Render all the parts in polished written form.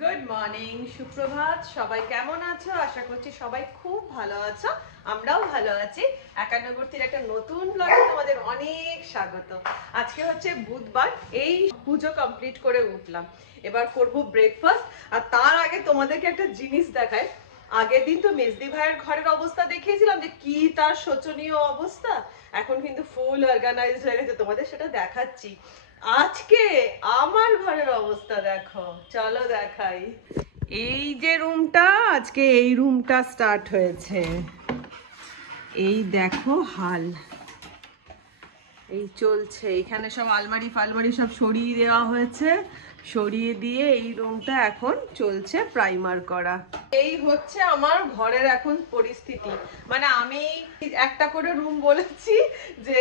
Good morning, সুপ্রভাত। সবাই কেমন আছো? আশা করছি সবাই খুব ভালো আছো। আমরাও ভালো আছি। একান্নবর্তীর একটা নতুন ব্লগে তোমাদের অনেক স্বাগত। আজকে হচ্ছে বুধবার। এই পুজো কমপ্লিট করে উঠলাম, এবার করব ব্রেকফাস্ট। আর তার আগে তোমাদেরকে একটা জিনিস দেখায়। আগের দিন তো মেজদি ভাইয়ের ঘরের অবস্থা দেখিয়েছিলাম যে কি তার শোচনীয় অবস্থা। এখন কিন্তু ফুল অর্গানাইজড হয়ে গেছে, তোমাদের সেটা দেখাচ্ছি। আজকে আমার ঘরের অবস্থা দেখো, চলো দেখাই। এই যে রুমটা, আজকে এই রুমটা স্টার্ট হয়েছে। এই দেখো হাল, এই চলছে। এখানে সব আলমারি ফালমারি সব সরিয়ে দেওয়া হয়েছে, সরিয়ে দিয়ে এই রুমটা এখন চলছে প্রাইমার করা। এই হচ্ছে আমার ঘরের এখন পরিস্থিতি। মানে আমি একটা করে রুম বলেছি যে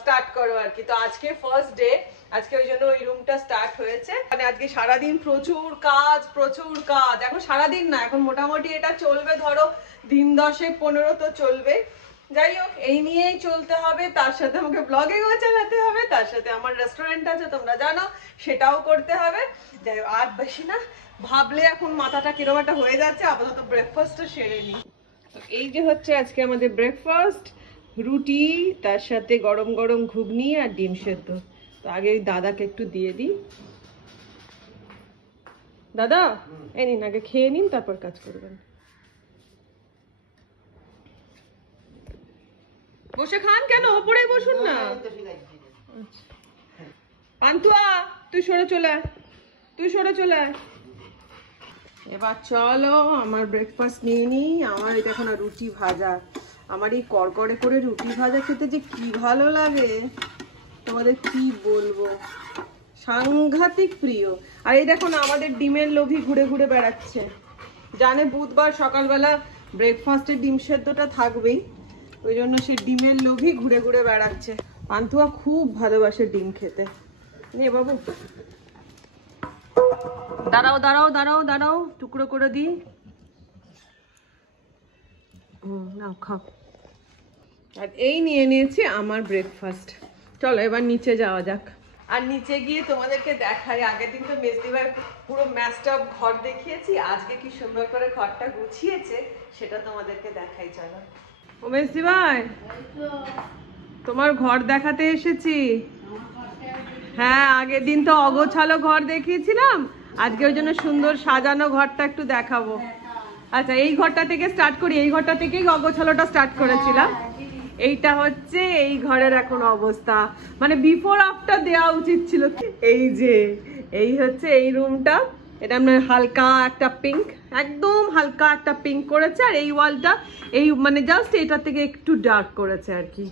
স্টার্ট করো আর কি। তো আজকে ফার্স্ট ডে, আজকে ওই জন্য ওই রুমটা স্টার্ট হয়েছে। মানে আজকে সারাদিন প্রচুর কাজ। এখন সারাদিন না, এখন মোটামুটি এটা চলবে ধরো দিন 10-15 তো চলবে। যাই হোক, এই নিয়েই চলতে হবে। তার সাথে আমাকে ব্লগিংও চালাতে হবে, তার সাথে আমার রেস্টুরেন্ট আছে তোমরা জানো, সেটাও করতে হবে। যাই হোক, আর বেশি না ভাবলে এখন মাথাটা কিরকম একটা হয়ে যাচ্ছে। আপাতত ব্রেকফাস্টটা সেরে নিই। তো এই যে হচ্ছে আজকে আমাদের ব্রেকফাস্ট, রুটি, তার সাথে গরম গরম ঘুগনি আর ডিম সেদ্ধ। তো আগে দাদাকে একটু দিয়ে দিই। দাদা এই নিন, আগে খেয়ে নিন, তারপর কাজ করবেন। বসে খান কেন? ওপরে বসুন না। পান্তুয়া তুই সরে চলে আয়, এবার চলো আমার ব্রেকফাস্ট নিয়ে নিই। আমার এটা এখন রুটি ভাজা। আমার এই কড়কড়ে করে রুটি ভাজা খেতে যে কি ভালো লাগে তোমাদের কি বলবো, সাংঘাতিক প্রিয়। আর এই দেখো না, আমাদের ডিমের লোভী ঘুরে ঘুরে বেড়াচ্ছে। জানে বুধবার সকালবেলা ব্রেকফাস্টে ডিম সেদ্ধটা থাকবেই, ওই জন্য সে ডিমের লোভী ঘুরে ঘুরে বেড়াচ্ছে। পান্তুয়া খুব ভালোবাসে ডিম খেতে। নে বাবু, দাঁড়াও দাঁড়াও দাঁড়াও দাঁড়াও, টুকরো করে দিই। নাও খাও। আর এই নিয়ে নিয়েছি আমার ব্রেকফাস্ট। চলো এবার নিচে যাওয়া যাক। আর নিচে গিয়ে তোমাদেরকে দেখাই। আগের দিন তো মেজদি ভাই পুরো ম্যাচড আপ ঘর দেখিয়েছি, আজকে কি সুন্দর করে ঘরটা গুছিয়েছে সেটা তোমাদেরকে দেখাই। চলো। ও মেজদি ভাই, তোমার ঘর দেখাতে এসেছি। হ্যাঁ, আগের দিন তো অগোছালো ঘর দেখিয়েছিলাম, আজকে ওই জন্য সুন্দর সাজানো ঘরটা একটু দেখাবো। আচ্ছা, এই ঘরটা থেকে স্টার্ট করি। এই ঘরটা থেকেই অগোছালোটা স্টার্ট করেছিলাম। এইটা হচ্ছে এই ঘরের এখন অবস্থা, মানে বিফোর আফটার দেওয়া উচিত ছিল। এই যে এই হচ্ছে এই রুমটা, এটা আপনার হালকা একটা পিঙ্ক, একদম হালকা একটা পিঙ্ক করেছে। আর এই ওয়ালটা এই মানে জাস্ট এটা থেকে একটু ডার্ক করেছে আর কি।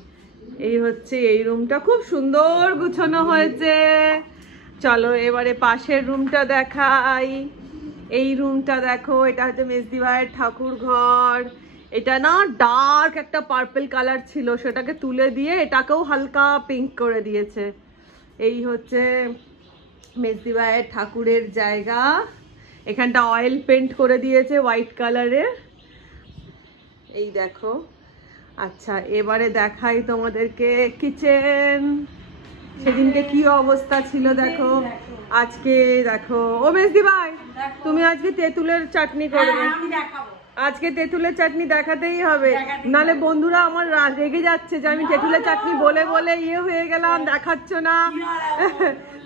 এই হচ্ছে এই রুমটা, খুব সুন্দর গুছানো হয়েছে। চলো এবারে পাশের রুমটা দেখাই। এই রুমটা দেখো, এটা হচ্ছে মেজদি ভাইয়ের ঠাকুর ঘর। এটা না ডার্ক একটা পার্পল কালার ছিল, সেটাকে তুলে দিয়ে এটাকেও হালকা পিঙ্ক করে দিয়েছে। এই হচ্ছে মেজদি ভাইয়ের ঠাকুরের জায়গা। এখানটা অয়েল পেন্ট করে দিয়েছে হোয়াইট কালারের। এই দেখো। আচ্ছা, এবারে দেখাই তোমাদেরকে কিচেন। সেদিনকে কি অবস্থা ছিল দেখো, আজকে দেখো। ও মেজদি ভাই, তুমি আজকে তেঁতুলের চাটনি করবে। আজকে তেঁতুলের চাটনি দেখাতেই হবে, নালে বন্ধুরা আমার রেগে যাচ্ছে যে আমি তেঁতুলের চাটনি বলে বলে ইয়ে হয়ে গেলাম, দেখাচ্ছ না।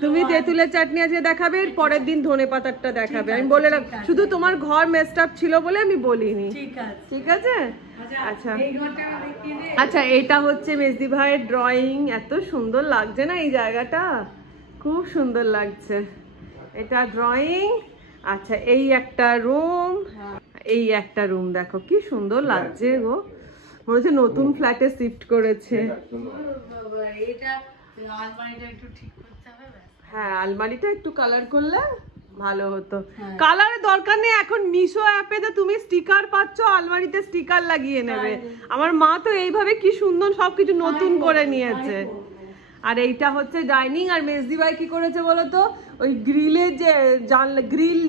তুমি তেঁতুলের চাটনি আজকে দেখাবে, পরের দিন ধনে পাতারটা দেখাবে। আমি বলে শুধু তোমার ঘর মেসড আপ ছিল বলে আমি বলিনি। ঠিক আছে। আচ্ছা আচ্ছা, এটা হচ্ছে মেজদি ভাইয়ের ড্রয়িং। এত সুন্দর লাগছে না এই জায়গাটা, খুব সুন্দর লাগছে। এটা ড্রয়িং। আচ্ছা, এই একটা রুম, এই একটা রুম দেখো কি সুন্দর লাগছে গো, মনে হচ্ছে নতুন ফ্ল্যাটে শিফট করেছে। হ্যাঁ, আলমারিটা একটু কালার করলে ভালো হতো। কালারের দরকার নেই, এখন মিশো অ্যাপে তো তুমি স্টিকার পাচ্ছ, আলমারিতে স্টিকার লাগিয়ে নেবে। আমার মা তো এইভাবে কি সুন্দর সবকিছু নতুন করে নিয়েছে। আর এইটা হচ্ছে ডাইনিং। আর মেজদি ভাই কি করেছে বলতো, ওই গ্রিলের যে গ্রিল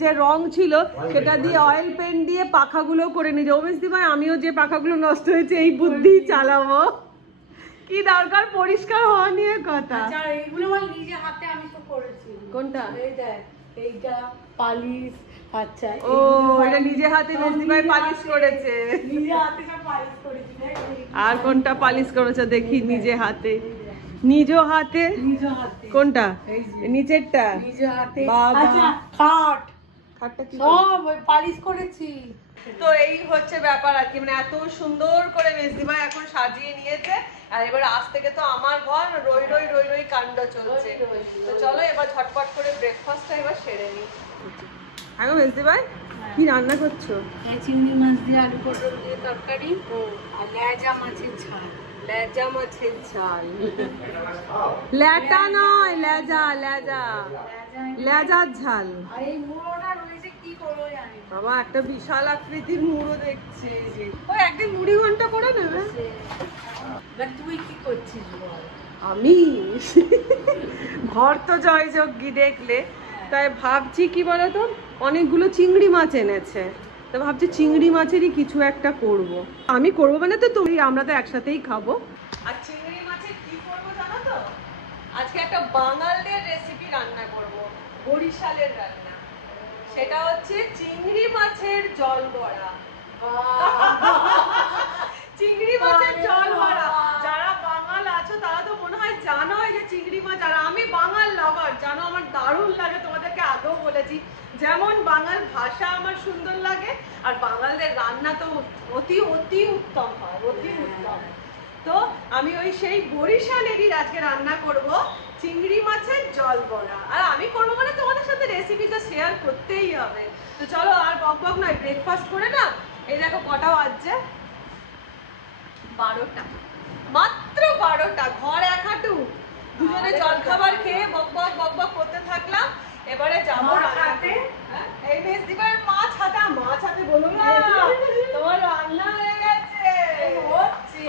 যে রং ছিল সেটা দিয়ে অয়েল পেন্ট দিয়ে পাখাগুলো করে নিয়েছে। ও মেজদি ভাই, আমিও যে পাখাগুলো নষ্ট হয়েছে এই বুদ্ধি চালাবো। কি দরকার পরিষ্কার হওয়া নিয়ে কথা। এইগুলো নিজে হাতে আমি তো করেছি। কোনটা? এইটা পালিশ। আচ্ছা, ও এটা নিজে হাতে মেহেদি ভাই পালিশ করেছে। নিজে হাতে সব পালিশ করেছি। আর কোনটা পালিশ করেছে দেখি নিজে হাতে? নিজ হাতে? নিজ হাতে। কোনটা? এই যে নিচেরটা? নিজ হাতে। বাবা। আচ্ছা, খাট খাটটা কি সব ওই পালিশ করেছি। তো এই হচ্ছে ব্যাপার আর কি, মানে এত সুন্দর করে মেজদি ভাই এখন সাজিয়ে নিয়েছে। আর এবার আজ থেকে তো আমার ঘর রই রই রই রই কাণ্ড চলছে। তো চলো এবার ঝটপট করে ব্রেকফাস্টটা এবার সেরে নিই। হ্যাঁ মেজদি ভাই, কি রান্না করছো? চিংড়ি মাছ দিয়ে আলু পটল দিয়ে তরকারি আর লেজা মাছের ঝাল। লেজা মাছের ঝাল। লেটা নয়, লেজা লেজা লেজার ঝাল। আর এই মুড়োটা রয়েছে, কি করবো জানি না। বাবা একটা বিশাল আকৃতির মুড়ো দেখছি। ওই একদিন মুড়ি ঘন্টা করে নেবে। এবার তুই কি করছিস বল? আমি ঘর তো জয়যজ্ঞী দেখলে, তাই ভাবছি কি বলতো, অনেকগুলো চিংড়ি মাছ এনেছে, তো ভাবছি চিংড়ি মাছেরই কিছু একটা করব। আমি করবো মানে তো তুমি, আমরা তো একসাথেই খাবো। আর চিংড়ি মাছের কি করবো জানো তো? আজকে একটা বাঙালদের রেসিপি রান্না করব, বরিশালের রান্না। সেটা হচ্ছে চিংড়ি মাছের জল বড়া। চিংড়ি মাছের জল বড়া। যারা বাঙাল আছো তারা তো মনে হয় জানো যে চিংড়ি মাছ, আর আমি বাঙাল লাভার জানো, আমার দারুণ লাগে। তোমাদেরকে আগেও বলেছি, যেমন বাঙাল ভাষা আমার সুন্দর লাগে, আর বাঙালদের রান্না তো অতি অতি উত্তম হয়, অতি উত্তম। তো আমি ওই সেই বরিশালেরই আজকে রান্না করব চিংড়ি মাছের জল বড়া। আর আমি করবো মানে তোমাদের সাথে রেসিপিটা শেয়ার করতেই হবে। তো চলো আর বক বক নয়, ব্রেকফাস্ট করে না। এই দেখো কটা বাজছে, 12টা, মাত্র 12টা। ঘর এক হাঁটু, দুজনে জল খাবার খেয়ে বক বক বক বক করতে থাকলাম। এবারে যাবো রান্নাতে। এই মেজদি ভাই মাছ হাতে, মাছ হাতে বলো না, তোমার রান্না হয়ে গেছে।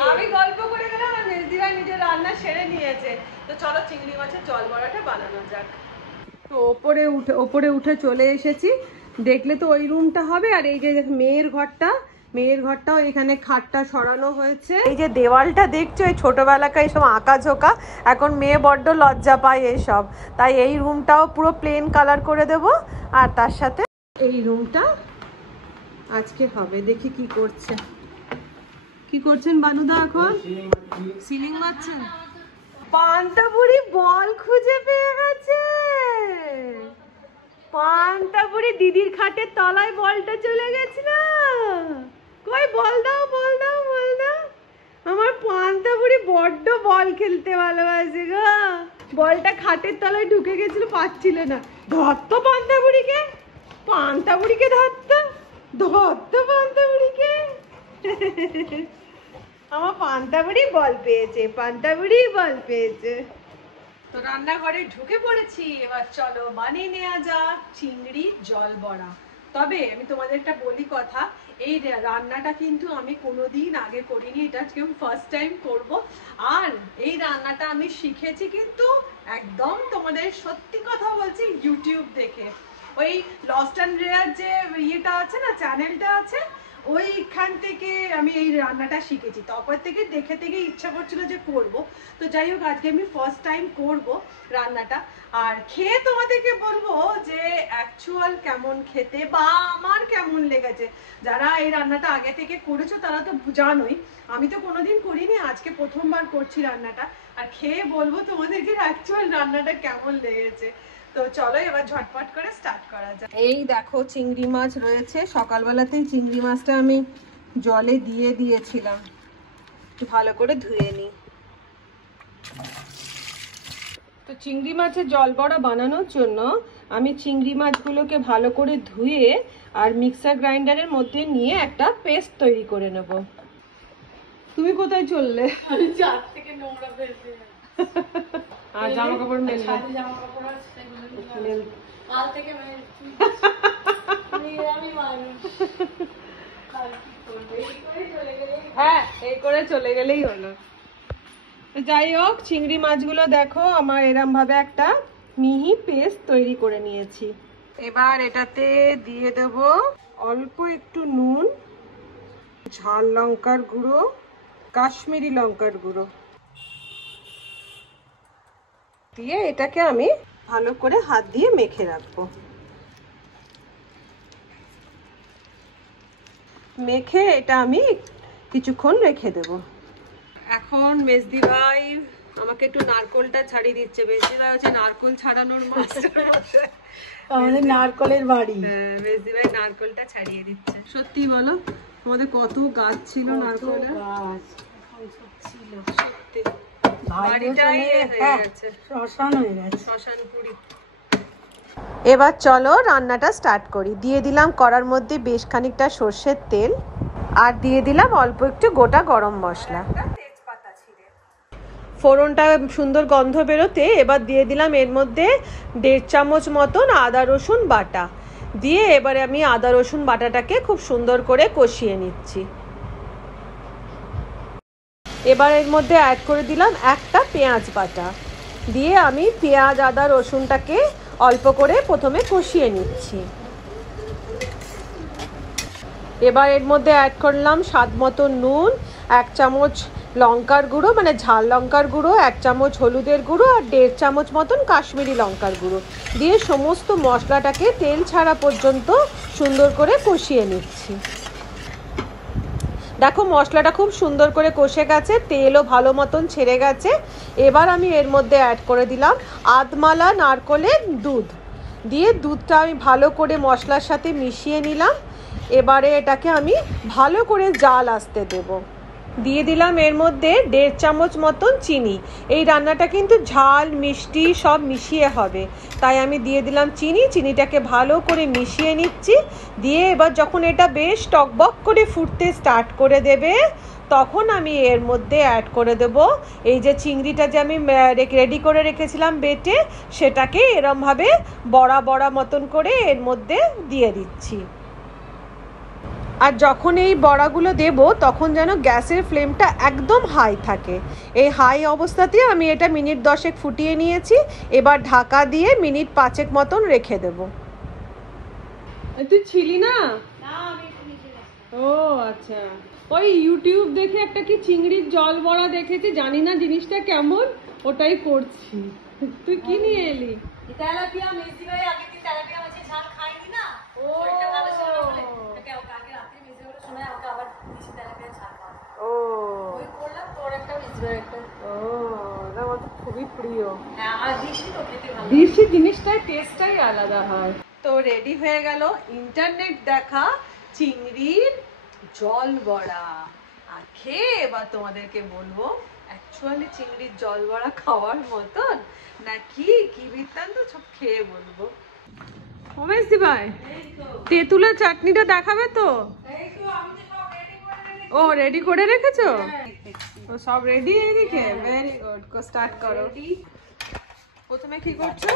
আমি গল্প করে গেলাম আর মেজদি ভাই নিজের রান্না সেরে নিয়েছে। তো চলো চিংড়ি মাছের জল বড়াটা বানানো যাক। তো ওপরে উঠে চলে এসেছি। দেখলে তো ওই রুমটা হবে, আর এই যে মেয়ের ঘরটাও এখানে খাটটা সরানো হয়েছে। এই যে দেওয়ালটা দেখছো, এই ছোটবেলাকার এইসব আঁকা ঝোঁকা, এখন মেয়ে বড্ড লজ্জা পায় এইসব, তাই এই রুমটাও পুরো প্লেন কালার করে দেব। আর তার সাথে এই রুমটা আজকে হবে। দেখি কি করছেন বানুদা এখন? সিলিং মারছেন। পান্তা বুড়ি বল খুঁজে পেয়ে গেছে। পান্তা বুড়ি দিদির খাটের তলায় বলটা চলে গেছে না। কই বল দাও, বল দাও, বল দাও। আমার পান্তা বুড়ি বড্ড বল খেলতে ভালোবাসে গো। বলটা খাটের তলায় ঢুকে গেছিল, পাচ্ছিল না। ধরতো পান্তা বুড়িকে, পান্তা বুড়িকে ধরতো পান্তা বুড়িকে। আমার পান্তা বুড়ি বল পেয়েছে, পান্তা বুড়ি বল পেয়েছে। তো রান্নাঘরে ঢুকে পড়েছি, এবার চলো বানিয়ে নেওয়া যাক চিংড়ি জল বড়া। তবে আমি তোমাদের একটা বলি কথা, এই রান্নাটা কিন্তু আমি কোনোদিন আগে করিনি, এটা আজকে ফার্স্ট টাইম করব। আর এই রান্নাটা আমি শিখেছি কিন্তু একদম তোমাদের সত্যি কথা বলছি ইউটিউব দেখে। ওই লস্ট অ্যান্ড রেয়ার যে ইয়েটা আছে না, চ্যানেলটা আছে, ওইখান থেকে আমি এই রান্নাটা শিখেছি। তারপর থেকে দেখে ইচ্ছা করছিল যে করব। তো যাই হোক আজকে আমি ফার্স্ট টাইম করব রান্নাটা, আর খেয়ে তোমাদেরকে বলবো যে অ্যাকচুয়াল কেমন খেতে বা আমার কেমন লেগেছে। যারা এই রান্নাটা আগে থেকে করেছো তারা তো জানোই, আমি তো কোনোদিন করিনি, আজকে প্রথমবার করছি রান্নাটা। আর খেয়ে বলবো তোমাদেরকে অ্যাকচুয়াল রান্নাটা কেমন লেগেছে। তো চলো এবার ঝটপট করে স্টার্ট করা যায়। এই দেখো চিংড়ি মাছ রয়েছে, সকালবেলাতেই চিংড়ি মাছটা আমি জলে দিয়ে দিয়েছিলাম, ভালো করে ধুয়ে নিই। তো চিংড়ি মাছের জল বড়া বানানোর জন্য আমি চিংড়ি মাছগুলোকে ভালো করে ধুয়ে আর মিক্সার গ্রাইন্ডারের মধ্যে নিয়ে একটা পেস্ট তৈরি করে নেব। তুমি কোথায় চললে? চার থেকে নোংরা ফেলতে আর জামা কাপড় মেলবে, জামা কাপড় কাল থেকে হ্যাঁ এই করে চলে গেলেই হলো। যাই হোক চিংড়ি মাছগুলো দেখো আমার এরম ভাবে একটা মিহি পেস্ট তৈরি করে নিয়েছি। এবার এটাতে দিয়ে দেব অল্প একটু নুন, ঝাল লঙ্কার গুঁড়ো, কাশ্মীরি লঙ্কার গুঁড়ো দিয়ে এটাকে আমি ভালো করে হাত দিয়ে মেখে রাখবো। মেখে এটা আমি কিছুক্ষণ রেখে দেব। এখন মেজদি ভাই আমাকে একটু নারকোলটা ছাড়িয়ে দিচ্ছে। মেজদি ভাই হচ্ছে নারকোল ছাড়ানোর মাস্টার মশাই। আমাদের নারকলের বাড়ি। হ্যাঁ, মেজদি ভাই নারকোলটা ছাড়িয়ে দিচ্ছে। সত্যি বলো, আমাদের কত গাছ ছিল নারকোলের। ছিল সত্যি বাড়িটাই হয়ে গেছে, শ্মশান হয়ে গেছে, শ্মশানপুরি। এবার চলো রান্নাটা স্টার্ট করি। দিয়ে দিলাম কড়ার মধ্যে বেশ খানিকটা সর্ষের তেল, আর দিয়ে দিলাম অল্প একটু গোটা গরম মশলা। ফোড়নটা সুন্দর গন্ধ বেরোতে এবার দিয়ে দিলাম এর মধ্যে 1.5 চামচ মতন আদা রসুন বাটা। দিয়ে এবারে আমি আদা রসুন বাটাটাকে খুব সুন্দর করে কষিয়ে নিচ্ছি। এবার এর মধ্যে অ্যাড করে দিলাম একটা পেঁয়াজ বাটা। দিয়ে আমি পেঁয়াজ আদা রসুনটাকে অল্প করে প্রথমে কষিয়ে নিচ্ছি। এবার এর মধ্যে অ্যাড করলাম স্বাদ মতো নুন, 1 চামচ লঙ্কার গুঁড়ো মানে ঝাল লঙ্কার গুঁড়ো, 1 চামচ হলুদের গুঁড়ো আর 1.5 চামচ মতন কাশ্মীরি লঙ্কার গুঁড়ো। দিয়ে সমস্ত মশলাটাকে তেল ছাড়া পর্যন্ত সুন্দর করে কষিয়ে নিচ্ছি। দেখো মশলাটা খুব সুন্দর করে কষে গেছে, তেলও ভালো মতন ছেড়ে গেছে। এবার আমি এর মধ্যে অ্যাড করে দিলাম আধমালা নারকোলের দুধ। দিয়ে দুধটা আমি ভালো করে মশলার সাথে মিশিয়ে নিলাম। এবারে এটাকে আমি ভালো করে জাল আসতে দেব। দিয়ে দিলাম এর মধ্যে 1.5 চামচ মতন চিনি। এই রান্নাটা কিন্তু ঝাল মিষ্টি সব মিশিয়ে হবে, তাই আমি দিয়ে দিলাম চিনি। চিনিটাকে ভালো করে মিশিয়ে নিচ্ছি। দিয়ে এবার যখন এটা বেশ টকবক করে ফুটতে স্টার্ট করে দেবে, তখন আমি এর মধ্যে অ্যাড করে দেব এই যে চিংড়িটা যে আমি রেডি করে রেখেছিলাম বেটে, সেটাকে এরমভাবে বড়া বড়া মতন করে এর মধ্যে দিয়ে দিচ্ছি। আর যখন এই বড়াগুলো দেব তখন যেন গ্যাসের ফ্লেমটা একদম হাই থাকে। এই হাই অবস্থাতে আমি এটা মিনিট 10 ফুটিয়ে নিয়েছি। এবার ঢাকা দিয়ে মিনিট 5 মতন রেখে দেব। তুই ছিলি না? ও আচ্ছা, ওই ইউটিউব দেখে একটা কি চিংড়ির জল বড়া দেখেছি, জানি না জিনিসটা কেমন, ওটাই করছি। তুই কি নিয়ে এলি? তেলাপিয়া। মেজদি ভাই আগে কি তেলাপিয়া মাছের ঝাল খাইনি না, ওইটা ভালো ছিল বলে কালকে রাতে মেজদি ভাই সময় আমাকে আবার দিয়েছে তেলাপিয়া ঝাল খাওয়া। ও ওই করলাম তোর একটা মেজদি ভাই একটা। ও এটা আমার তো খুবই প্রিয়। হ্যাঁ আর দিশি তো খেতে ভালো, দিশি জিনিসটার টেস্টটাই আলাদা হয়। তো রেডি হয়ে গেল ইন্টারনেট দেখা চিংড়ির জল বড়া। আর খেয়ে এবার তোমাদেরকে বলবো অ্যাকচুয়ালি চিংড়ির জল বড়া খাওয়ার মতন নাকি কি বৃত্তান্ত, সব খেয়ে বলবো। ওমেশদি ভাই তেঁতুলের চাটনিটা দেখাবে তো? ও রেডি করে রেখেছো? ও সব রেডি এদিকে? ভেরি গুড, স্টার্ট করো। প্রথমে কি করছো?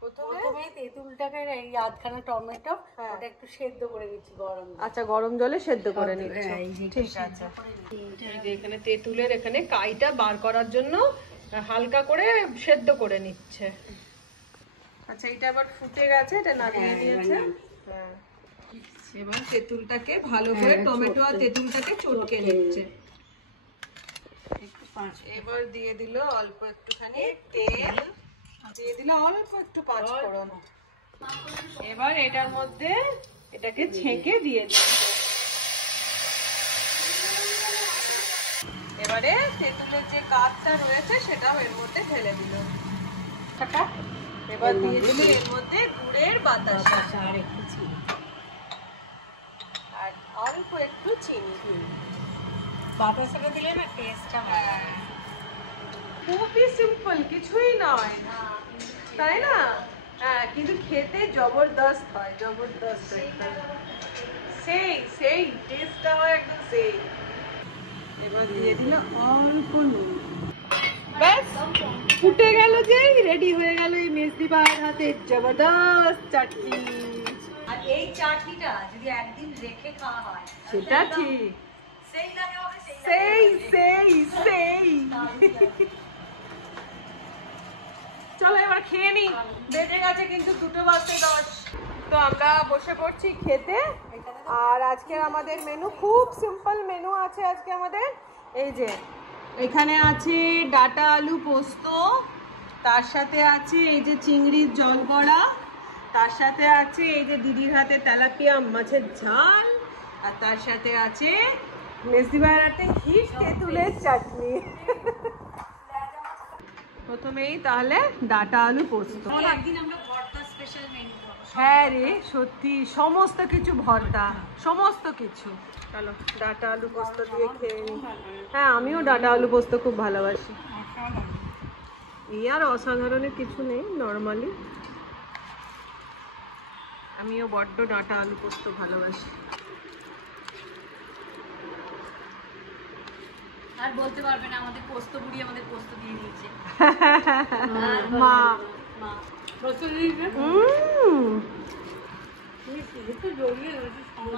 প্রথমে তেঁতুলটাকে এই আধখানা টমেটো ওটা একটু সেদ্ধ করে নিচ্ছি গরম। আচ্ছা, গরম জলে সেদ্ধ করে নিচ্ছ, এই যে ঠিক আছে। এই যে এখানে তেঁতুলের এখানে কাইটা বার করার জন্য হালকা করে সেদ্ধ করে নিচ্ছে। আচ্ছা, এটা আবার ফুটে গেছে, এটা নামিয়ে নিয়েছে। হ্যাঁ, এবার তেঁতুলটাকে ভালো করে টমেটো আর তেঁতুলটাকে চটকে নিচ্ছে। এবার দিয়ে দিল অল্প একটুখানি তেল, দিয়ে দিল অল্প একটু পাঁচ ফোড়ন। এবার এটার মধ্যে এটাকে ছেঁকে দিয়ে দিচ্ছে। এবারে তেঁতুলের যে কাঠটা রয়েছে সেটাও এর মধ্যে ঢেলে দিল। এবার দিয়ে দিল এর মধ্যে গুড়ের বাতাসা আর একটু চিনি আর অল্প একটু চিনি। বাতাসাটা দিলে না টেস্টটা ভালো। খুবই সিম্পল, কিছুই নয়, তাই না? হ্যাঁ, কিন্তু খেতে জবরদস্ত হয়, জবরদস্ত। সেই সেই টেস্টটা হয় একদম সেই। এবার দিয়ে দিল অল্প নুন। ব্যাস ফুটে গেল, যেই রেডি হয়ে গেল এই মেজদি ভাইয়ের হাতে জবরদস্ত চাটনি। আর এই চাটনিটা যদি একদিন রেখে খাওয়া হয় সেটা ঠিক, সেই লাগে হবে, সেই সেই সেই। চলো এবার খেয়ে নি, বেজে গেছে কিন্তু 2:10। তো আমরা বসে পড়ছি খেতে। আর আজকে আমাদের মেনু খুব সিম্পল মেনু আছে আজকে আমাদের। এই যে এখানে আছে ডাটা আলু পোস্ত, তার সাথে আছে এই যে চিংড়ির জল বড়া, তার সাথে আছে এই যে দিদির হাতে তেলাপিয়া মাছের ঝাল, আর তার সাথে আছে মেজদি ভাইয়ের হাতে হিট তেঁতুলের চাটনি। প্রথমেই তাহলে ডাটা আলু পোস্ত। একদিন আমরা ভর্তা স্পেশাল মেনু করব। হ্যাঁ রে, সত্যি সমস্ত কিছু ভর্তা, সমস্ত কিছু। চলো ডাটা আলু পোস্ত দিয়ে খেয়ে নিই। হ্যাঁ, আমিও ডাটা আলু পোস্ত খুব ভালোবাসি। এই আর অসাধারণের কিছু নেই, নর্মালি আমিও বড্ড ডাটা আলু পোস্ত ভালোবাসি। আর বলতে পারবে না আমাদের পোস্ত বুড়ি আমাদের পোস্ত দিয়ে দিয়েছে। মা মা পোস্ত দিয়েছে।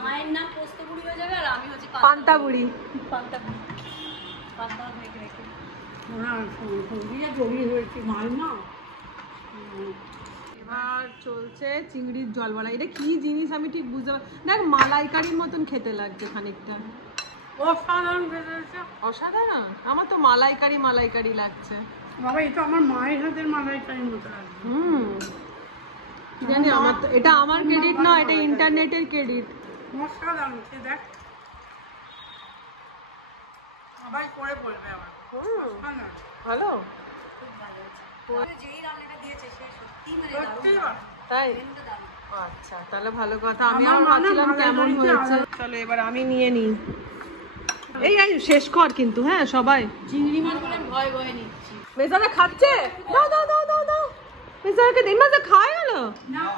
মায়ের নাম পোস্ত বুড়ি হয়ে যাবে আর আমি হচ্ছে পান্তা বুড়ি। পান্তা বুড়ি। পান্তা রেখে রেখে এবার চলছে চিংড়ির জলবড়া। এটা কি জিনিস আমি ঠিক বুঝতে দেখ, মালাইকারির মতন খেতে লাগছে খানিকটা। অসাধারণ খেতে। অসাধারণ, আমার তো মালাইকারি মালাইকারি লাগছে। বাবা, এটা আমার মায়ের হাতের মালাইকারির মতো লাগছে। কি জানি, আমার তো এটা আমার ক্রেডিট না, এটা ইন্টারনেটের ক্রেডিট। অসাধারণ, সে দেখ সবাই করে বলবে আমার। অসাধারণ। ভালো, খুব ভালো হয়েছে। যেই রান্নাটা দিয়েছে সে সত্যি মানে সত্যি দারুণ। তাই? মেনুটা দারুণ। আচ্ছা, তাহলে ভালো কথা। আমি আমার আর মানে ভাবছিলাম কেমন মালাইকারিতে হয়েছে। চলো এবার আমি নিয়ে নিই। এই শেষ কর কিন্তু, হ্যাঁ সবাই। চিংড়ি মাছ বলে ভয় ভয় নিচ্ছি। মেজারা খাচ্ছে, দাও দাও দাও দাও দাও। মেজারকে দে, মেজা খায় গেল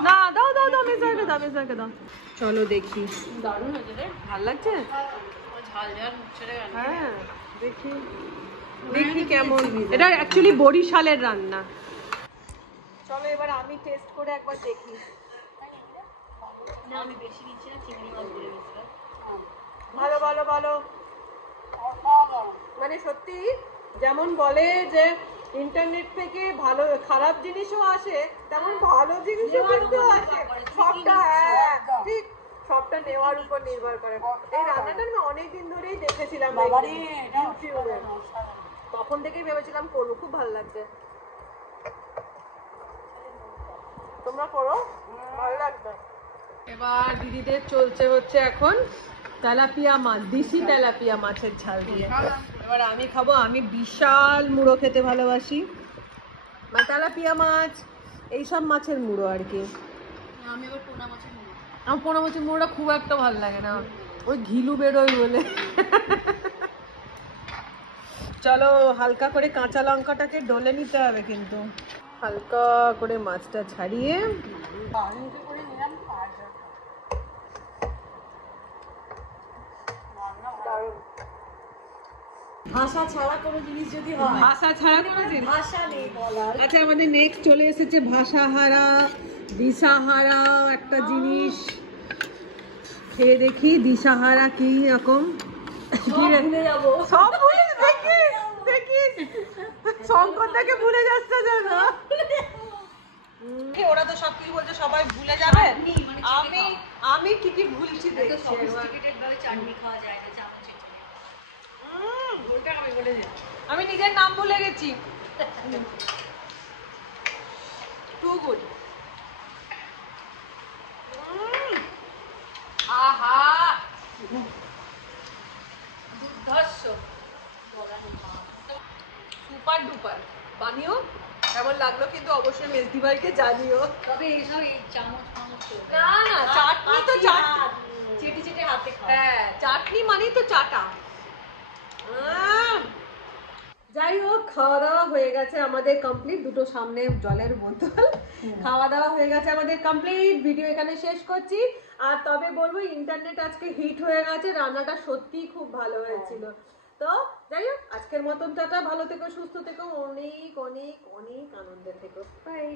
না, দাও দাও দাও, মেজারকে দাও, মেজারকে দাও। চলো দেখি, দারুণ হয়েছে রে। ভাল লাগছে। ঝাল ঝাল মুখ ছেড়ে গেল। হ্যাঁ, দেখি দেখি কেমন। এটা অ্যাকচুয়ালি বরিশালের রান্না। চলো এবার আমি টেস্ট করে একবার দেখি। না আমি বেশি নিচ্ছি না, চিংড়ি মাছ বলে গেছিলাম। ভালো ভালো ভালো, মানে সত্যি যেমন বলে যে ইন্টারনেট থেকে ভালো খারাপ জিনিসও আসে, তেমন ভালো জিনিসও কিন্তু আসে। সবটা, হ্যাঁ ঠিক, সবটা নেওয়ার উপর নির্ভর করে। এই রান্নাটা আমি অনেকদিন ধরেই দেখেছিলাম ইউটিউবে, তখন থেকেই ভেবেছিলাম করবো, খুব ভালো লাগছে। তোমরা করো, ভালো লাগবে। এবার দিদিদের চলছে হচ্ছে এখন তেলাপিয়া মাছ, দেশি তেলাপিয়া মাছের ঝাল দিয়ে। এবার আমি খাবো, আমি বিশাল মুড়ো খেতে ভালোবাসি, মানে তেলাপিয়া মাছ, এইসব মাছের মুড়ো আর কি। আমি এবার পোনা মাছের মুড়ো। আমার পোনা মাছের মুড়োটা খুব একটা ভালো লাগে না, ওই ঘিলু বেরোয় বলে। চলো হালকা করে কাঁচা লঙ্কাটাকে ডলে নিতে হবে কিন্তু, হালকা করে মাছটা ছাড়িয়ে। ভাষা ছাড়া কোনো জিনিস যদি হয়, ভাষা ছাড়া কোনো জিনিস, ভাষা নেই বলার। আচ্ছা আমাদের নেক্সট চলে এসেছে ভাষাহারা, দিশাহারা একটা জিনিস। খেয়ে দেখি দিশাহারা কি রকম। ভুলে যাবো। সব ভুলে দেখিস দেখিস, শঙ্করটাকে ভুলে যাচ্ছে যেন। ওরা তো সব কিছু বলছে, সবাই ভুলে যাবে। আমি আমি কি কি ভুলছি দেখছি। সফিস্টিকেটেড ভাবে চাটনি খাওয়া যায় না, চামচে আমি নিজের নাম ভুলে গেছি। Too good. আহা, দুর্ধর্ষ, সুপার ডুপার। বানিও, কেমন লাগলো কিন্তু অবশ্যই মেজদি ভাইকে জানিও। তবে এইসব এই চামচ ফামচ তো না না, চাটনি তো চাটনি, চেটে চেটে হাতে খাওয়া। হ্যাঁ চাটনি মানেই তো চাটা। যাই হোক, খাওয়া দাওয়া হয়ে গেছে আমাদের কমপ্লিট। দুটো সামনে জলের বোতল, খাওয়া দাওয়া হয়ে গেছে আমাদের কমপ্লিট। ভিডিও এখানে শেষ করছি। আর তবে বলবো ইন্টারনেট আজকে হিট হয়ে গেছে, রান্নাটা সত্যিই খুব ভালো হয়েছিল। তো যাই হোক, আজকের মতন টাটা, ভালো থেকো, সুস্থ থেকো, অনেক অনেক অনেক আনন্দে থেকো। বাই।